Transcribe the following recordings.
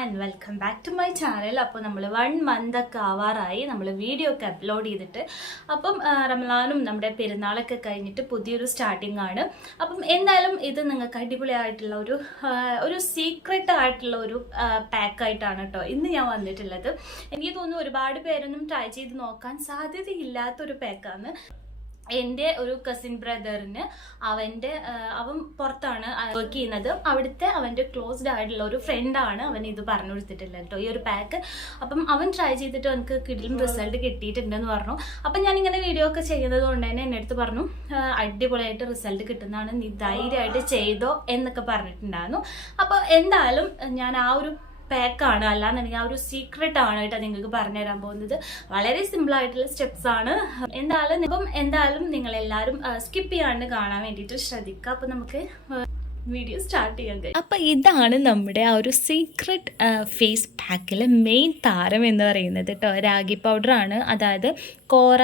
And welcome back to my channel. അപ്പോൾ നമ്മൾ 1 month ഒക്കെ ആവാറായി നമ്മൾ വീഡിയോ ഒക്കെ അപ്ലോഡ് ചെയ്തിട്ട്. അപ്പം റമളാനും നമ്മുടെ പെരുന്നാളൊക്കെ കഴിഞ്ഞിട്ട് പുതിയൊരു സ്റ്റാർട്ടിംഗ് ആണ്. അപ്പം എന്തായാലും ഇത് നിങ്ങൾക്ക് അടിപൊളിയായിട്ടുള്ള ഒരു സീക്രട്ട് ആയിട്ടുള്ള ഒരു പാക്കായിട്ടാണ് കേട്ടോ ഇന്ന് ഞാൻ വന്നിട്ടുള്ളത്. എനിക്ക് തോന്നുന്നു ഒരുപാട് പേരൊന്നും ട്രൈ ചെയ്ത് നോക്കാൻ സാധ്യതയില്ലാത്തൊരു പാക്കാണ്. എൻ്റെ ഒരു കസിൻ ബ്രദറിന് അവൻ പുറത്താണ് വർക്ക് ചെയ്യുന്നത്. അവിടുത്തെ അവൻ്റെ ക്ലോസ്ഡ് ആയിട്ടുള്ള ഒരു ഫ്രണ്ടാണ് അവൻ ഇത് പറഞ്ഞു കൊടുത്തിട്ടുള്ളത് കേട്ടോ ഈ ഒരു പാക്ക്. അപ്പം അവൻ ട്രൈ ചെയ്തിട്ട് അവനക്ക് കിടിലും റിസൾട്ട് കിട്ടിയിട്ടുണ്ടെന്ന് പറഞ്ഞു. അപ്പം ഞാനിങ്ങനെ വീഡിയോ ഒക്കെ ചെയ്യുന്നത് കൊണ്ട് തന്നെ എൻ്റെ അടുത്ത് പറഞ്ഞു അടിപൊളിയായിട്ട് റിസൾട്ട് കിട്ടുന്നതാണ്, നീ ധൈര്യമായിട്ട് ചെയ്തോ എന്നൊക്കെ പറഞ്ഞിട്ടുണ്ടായിരുന്നു. അപ്പോൾ എന്തായാലും ഞാൻ ആ ഒരു പാക്കാണ് അല്ലാന്നുണ്ടെങ്കിൽ ആ ഒരു സീക്രട്ട് ആണ് കേട്ടോ നിങ്ങൾക്ക് പറഞ്ഞുതരാൻ പോകുന്നത്. വളരെ സിമ്പിൾ ആയിട്ടുള്ള സ്റ്റെപ്സ് ആണ്. എന്തായാലും നിങ്ങൾ എല്ലാവരും സ്കിപ്പ് ചെയ്യാണ്ട് കാണാൻ വേണ്ടിയിട്ട് ശ്രദ്ധിക്കുക. അപ്പോൾ നമുക്ക് വീഡിയോ സ്റ്റാർട്ട് ചെയ്യാൻ കഴിയും. അപ്പോൾ ഇതാണ് നമ്മുടെ ആ ഒരു സീക്രട്ട് ഫേസ് പാക്കിലെ മെയിൻ താരം എന്ന് പറയുന്നത് കേട്ടോ. രാഗി പൗഡറാണ്, അതായത് കോറ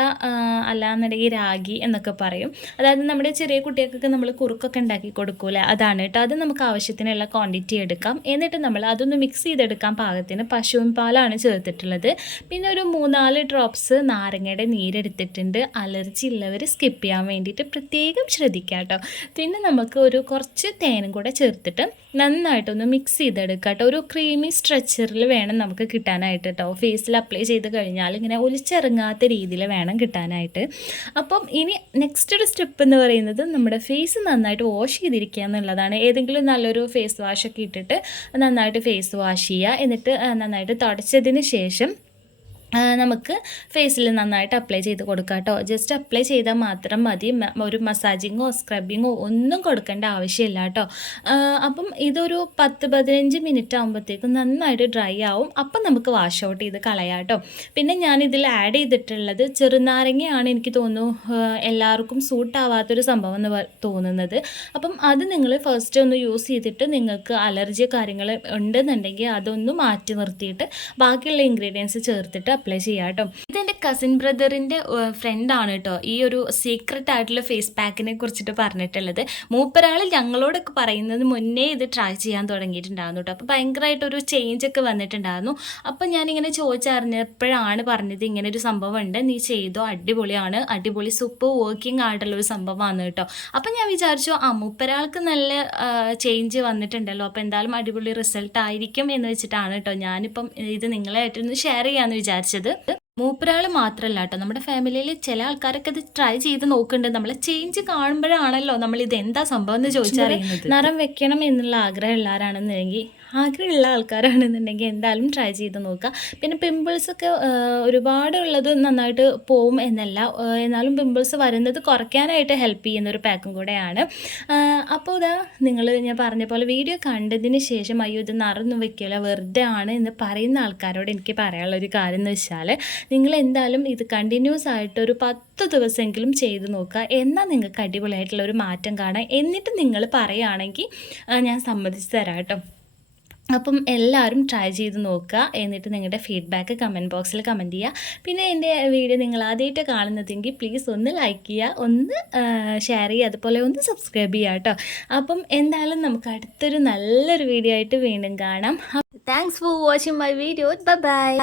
അല്ലാന്നുണ്ടെങ്കിൽ രാഗി എന്നൊക്കെ പറയും. അതായത് നമ്മുടെ ചെറിയ കുട്ടികൾക്കൊക്കെ നമ്മൾ കുറുക്കൊക്കെ ഉണ്ടാക്കി കൊടുക്കൂലേ, അതാണ് കേട്ടോ. അത് നമുക്ക് ആവശ്യത്തിനുള്ള ക്വാണ്ടിറ്റി എടുക്കാം. എന്നിട്ട് നമ്മൾ അതൊന്ന് മിക്സ് ചെയ്തെടുക്കാൻ പാകത്തിന് പശുവിൻ പാലാണ് ചേർത്തിട്ടുള്ളത്. പിന്നെ ഒരു 3-4 ഡ്രോപ്സ് നാരങ്ങയുടെ നീരെടുത്തിട്ടുണ്ട്. അലർജി ഉള്ളവർ സ്കിപ്പ് ചെയ്യാൻ വേണ്ടിയിട്ട് പ്രത്യേകം ശ്രദ്ധിക്കാം കേട്ടോ. പിന്നെ നമുക്ക് ഒരു കുറച്ച് തേനും കൂടെ ചേർത്തിട്ട് നന്നായിട്ടൊന്ന് മിക്സ് ചെയ്തെടുക്കുക കേട്ടോ. ഒരു ക്രീമി സ്ട്രെച്ചറിൽ വേണം നമുക്ക് കിട്ടാനായിട്ട് കേട്ടോ. ഫേസിൽ അപ്ലൈ ചെയ്ത് കഴിഞ്ഞാൽ ഇങ്ങനെ ഒലിച്ചിറങ്ങാത്ത രീതിയിൽ വേണം കിട്ടാനായിട്ട്. അപ്പം ഇനി നെക്സ്റ്റ് ഒരു സ്റ്റെപ്പ് എന്ന് പറയുന്നത് നമ്മുടെ ഫേസ് നന്നായിട്ട് വാഷ് ചെയ്തിരിക്കുക എന്നുള്ളതാണ്. ഏതെങ്കിലും നല്ലൊരു ഫേസ് വാഷൊക്കെ ഇട്ടിട്ട് നന്നായിട്ട് ഫേസ് വാഷ് ചെയ്യുക. എന്നിട്ട് നന്നായിട്ട് തുടച്ചതിന് ശേഷം നമുക്ക് ഫേസിൽ നന്നായിട്ട് അപ്ലൈ ചെയ്ത് കൊടുക്കാം കേട്ടോ. ജസ്റ്റ് അപ്ലൈ ചെയ്താൽ മാത്രം മതി, ഒരു മസാജിങ്ങോ സ്ക്രബിങ്ങോ ഒന്നും കൊടുക്കേണ്ട ആവശ്യമില്ല കേട്ടോ. അപ്പം ഇതൊരു 10-15 മിനിറ്റ് ആകുമ്പോഴത്തേക്കും നന്നായിട്ട് ഡ്രൈ ആവും. അപ്പം നമുക്ക് വാഷ് ഔട്ട് ചെയ്ത് കളയാം കേട്ടോ. പിന്നെ ഞാനിതിൽ ആഡ് ചെയ്തിട്ടുള്ളത് ചെറുനാരങ്ങയാണ്. എനിക്ക് തോന്നുന്നു എല്ലാവർക്കും സൂട്ടാവാത്തൊരു സംഭവം എന്ന് തോന്നുന്നത്. അപ്പം അത് നിങ്ങൾ ഫസ്റ്റ് ഒന്ന് യൂസ് ചെയ്തിട്ട് നിങ്ങൾക്ക് അലർജി കാര്യങ്ങൾ ഉണ്ടെന്നുണ്ടെങ്കിൽ അതൊന്ന് മാറ്റി നിർത്തിയിട്ട് ബാക്കിയുള്ള ഇൻഗ്രീഡിയൻസ് ചേർത്തിട്ട് അപ്ലൈ ചെയ്യാം കേട്ടോ. ഇതെൻ്റെ കസിൻ ബ്രദറിൻ്റെ ഫ്രണ്ടാണ് കേട്ടോ ഈ ഒരു സീക്രട്ട് ആയിട്ടുള്ള ഫേസ് പാക്കിനെ കുറിച്ചിട്ട് പറഞ്ഞിട്ടുള്ളത്. മൂപ്പരാൾ ഞങ്ങളോടൊക്കെ പറയുന്നത് മുന്നേ ഇത് ട്രൈ ചെയ്യാൻ തുടങ്ങിയിട്ടുണ്ടായിരുന്നു കേട്ടോ. അപ്പോൾ ഭയങ്കരമായിട്ടൊരു ചേഞ്ചൊക്കെ വന്നിട്ടുണ്ടായിരുന്നു. അപ്പം ഞാനിങ്ങനെ ചോദിച്ചറിഞ്ഞപ്പോഴാണ് പറഞ്ഞത് ഇങ്ങനെ ഒരു സംഭവം ഉണ്ട്, നീ ചെയ്തോ, അടിപൊളിയാണ്, അടിപൊളി സൂപ്പർ വർക്കിംഗ് ആയിട്ടുള്ള ഒരു സംഭവമാണ് കേട്ടോ. അപ്പം ഞാൻ വിചാരിച്ചു മൂപ്പരാൾക്ക് നല്ല ചേഞ്ച് വന്നിട്ടുണ്ടല്ലോ, അപ്പോൾ എന്തായാലും അടിപൊളി റിസൾട്ട് ആയിരിക്കും എന്ന് വെച്ചിട്ടാണ് കേട്ടോ ഞാനിപ്പം ഇത് നിങ്ങളായിട്ടൊന്ന് ഷെയർ ചെയ്യാമെന്ന് വിചാരിച്ചത്. മൂപ്പരാൾ മാത്രമല്ല കേട്ടോ, നമ്മുടെ ഫാമിലിയിൽ ചില ആൾക്കാരൊക്കെ ഇത് ട്രൈ ചെയ്ത് നോക്കുന്നുണ്ട്. നമ്മളെ ചേഞ്ച് കാണുമ്പോഴാണല്ലോ നമ്മൾ ഇത് എന്താ സംഭവം എന്ന് ചോദിച്ചറിയുന്നത്. നിറം വെക്കണം എന്നുള്ള ആഗ്രഹമുള്ള ആൾക്കാരാണെന്നുണ്ടെങ്കിൽ എന്തായാലും ട്രൈ ചെയ്ത് നോക്കുക. പിന്നെ പിമ്പിൾസൊക്കെ ഒരുപാടുള്ളത് നന്നായിട്ട് പോവും എന്നല്ല, എന്നാലും പിമ്പിൾസ് വരുന്നത് കുറയ്ക്കാനായിട്ട് ഹെൽപ്പ് ചെയ്യുന്ന ഒരു പാക്കും കൂടെയാണ്. അപ്പോൾ ഞാൻ പറഞ്ഞ പോലെ വീഡിയോ കണ്ടതിന് ശേഷം അയ്യോ ഇത് നിറഞ്ഞു വെക്കില്ല വെറുതെ ആണ് എന്ന് പറയുന്ന ആൾക്കാരോട് എനിക്ക് പറയാനുള്ളൊരു കാര്യം എന്ന് വെച്ചാൽ നിങ്ങൾ എന്തായാലും ഇത് കണ്ടിന്യൂസ് ആയിട്ട് ഒരു 10 ദിവസമെങ്കിലും ചെയ്ത് നോക്കുക. എന്നാൽ നിങ്ങൾക്ക് അടിപൊളിയായിട്ടുള്ള ഒരു മാറ്റം കാണാം. എന്നിട്ട് നിങ്ങൾ പറയുകയാണെങ്കിൽ ഞാൻ സമ്മതിച്ച് തരാം കേട്ടോ. അപ്പം എല്ലാവരും ട്രൈ ചെയ്ത് നോക്കുക. എന്നിട്ട് നിങ്ങളുടെ ഫീഡ്ബാക്ക് കമൻറ്റ് ബോക്സിൽ കമൻറ്റ് ചെയ്യുക. പിന്നെ എൻ്റെ വീഡിയോ നിങ്ങൾ ആദ്യമായിട്ട് കാണുന്നതെങ്കിൽ പ്ലീസ് ഒന്ന് ലൈക്ക് ചെയ്യുക, ഒന്ന് ഷെയർ ചെയ്യുക, അതുപോലെ ഒന്ന് സബ്സ്ക്രൈബ് ചെയ്യുക കേട്ടോ. അപ്പം എന്തായാലും നമുക്ക് അടുത്തൊരു നല്ലൊരു വീഡിയോ ആയിട്ട് വീണ്ടും കാണാം. Thanks for watching my video. By.